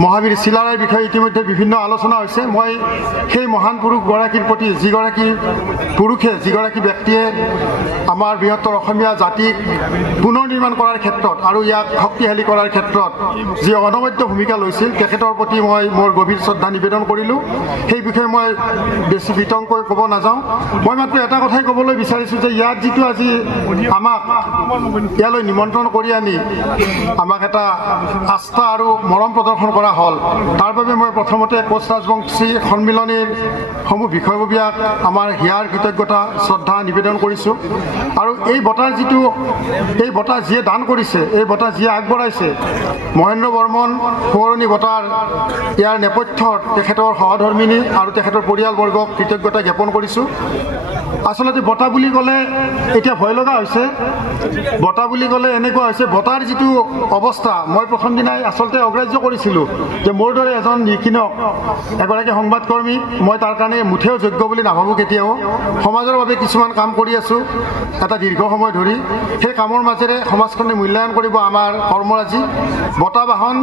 মহাবীৰ চিলাৰায়ৰ বিষয়ে ইতিমধ্যে বিভিন্ন আলোচনা হৈছে। মই সেই মহান পুৰুষগৰাকীৰ প্ৰতি যিগৰাকী পুৰুষে যিগৰাকী ব্যক্তিয়ে আমাৰ বৃহত্তৰ অসমীয়া জাতিক পুনৰ নিৰ্মাণ কৰাৰ ক্ষেত্ৰত আৰু ইয়াক শক্তিশালী কৰাৰ ক্ষেত্ৰত যি অনবদ্য ভূমিকা লৈছিল তেখেতৰ প্ৰতি মই মোৰ গভীৰ শ্ৰদ্ধা নিবেদন কৰিলোঁ। সেই বিষয়ে মই বেছি বিতংকৈ ক'ব নাযাওঁ। মই মাত্ৰ এটা কথাই ক'বলৈ বিচাৰিছোঁ যে ইয়াত যিটো আজি আমাক ইয়ালৈ নিমন্ত্ৰণ কৰি আনি আমাক এটা আস্থা আৰু মৰম প্ৰদৰ্শন কৰা হ'ল, তাৰ বাবে মই প্ৰথমতে কোচ ৰাজবংশী সন্মিলনীৰ সমূহ বিষয়ববীয়াক আমাৰ হিয়াৰ কৃতজ্ঞতা শ্ৰদ্ধা নিবেদন কৰিছোঁ। আৰু এই বঁটা যিয়ে দান কৰিছে, এই বঁটা যিয়ে আগবঢ়াইছে, মহেন্দ্ৰ বৰ্মন সোঁৱৰণী বঁটাৰ ইয়াৰ নেপথ্যত তেখেতৰ সহধৰ্মিনী আৰু তেখেতৰ পৰিয়ালবৰ্গক কৃতজ্ঞতা জ্ঞাপন কৰিছোঁ। আচলতে বঁটা বুলি ক'লে এতিয়া ভয় লগা হৈছে। বঁটা বুলি ক'লে এনেকুৱা হৈছে, বঁটাৰ যিটো অৱস্থা মই প্ৰথম দিনাই আচলতে অগ্ৰাহ্য কৰিছিলোঁ যে মোৰ দৰে এজন নিকিনক এগৰাকী সংবাদকৰ্মী মই তাৰ কাৰণে মুঠেও যোগ্য বুলি নাভাবোঁ। কেতিয়াও সমাজৰ বাবে কিছুমান কাম কৰি আছোঁ এটা দীৰ্ঘ সময় ধৰি, সেই কামৰ মাজেৰে সমাজখনে মূল্যায়ন কৰিব আমাৰ কৰ্মৰাজি। বঁটা বাহন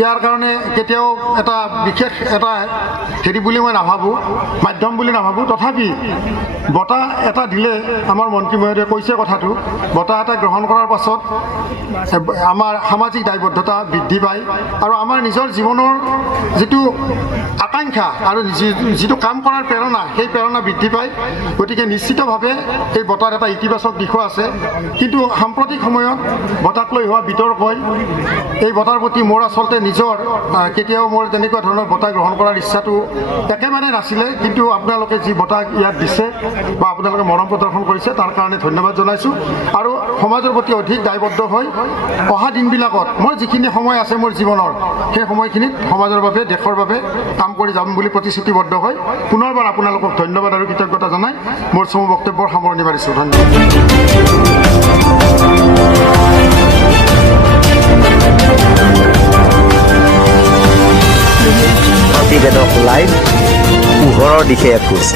ইয়াৰ কাৰণে কেতিয়াও এটা বিশেষ এটা হেৰি বুলি মই নাভাবোঁ, মাধ্যম বুলি নাভাবোঁ। তথাপি বঁটা এটা দিলে আমাৰ মন্ত্ৰী মহোদয়ে কৈছে কথাটো, বঁটা এটা গ্ৰহণ কৰাৰ পাছত আমাৰ সামাজিক দায়বদ্ধতা বৃদ্ধি পায় আৰু আমাৰ নিজৰ জীৱনৰ যিটো আকাংক্ষা আৰু যিটো কাম কৰাৰ প্ৰেৰণা, সেই প্ৰেৰণা বৃদ্ধি পায়। গতিকে নিশ্চিতভাৱে এই বঁটাৰ এটা ইতিবাচক দিশো আছে। কিন্তু সাম্প্ৰতিক সময়ত বঁটাক লৈ হোৱা বিতৰ্কই এই বঁটাৰ প্ৰতি মোৰ আচলতে নিজৰ কেতিয়াও মোৰ তেনেকুৱা ধৰণৰ বঁটা গ্ৰহণ কৰাৰ ইচ্ছাটো একেবাৰে নাছিলে। কিন্তু আপোনালোকে যি বঁটা ইয়াত দিছে বা আপোনালোকে মৰম প্ৰদৰ্শন কৰিছে তাৰ কাৰণে ধন্যবাদ জনাইছোঁ। আৰু সমাজৰ প্ৰতি অধিক দায়বদ্ধ হৈ অহা দিনবিলাকত মই যিখিনি সময় আছে মোৰ জীৱনৰ, সেই সময়খিনিত সমাজৰ বাবে দেশৰ বাবে কাম কৰি যাম বুলি প্ৰতিশ্ৰুতিবদ্ধ হৈ পুনৰবাৰ আপোনালোকক ধন্যবাদ আৰু কৃতজ্ঞতা জনাই মোৰ চমু বক্তব্যৰ সামৰণি মাৰিছোঁ। ধন্যবাদ। প্ৰতিবেদক লাইভ পোহৰৰ দিশে এখোজ।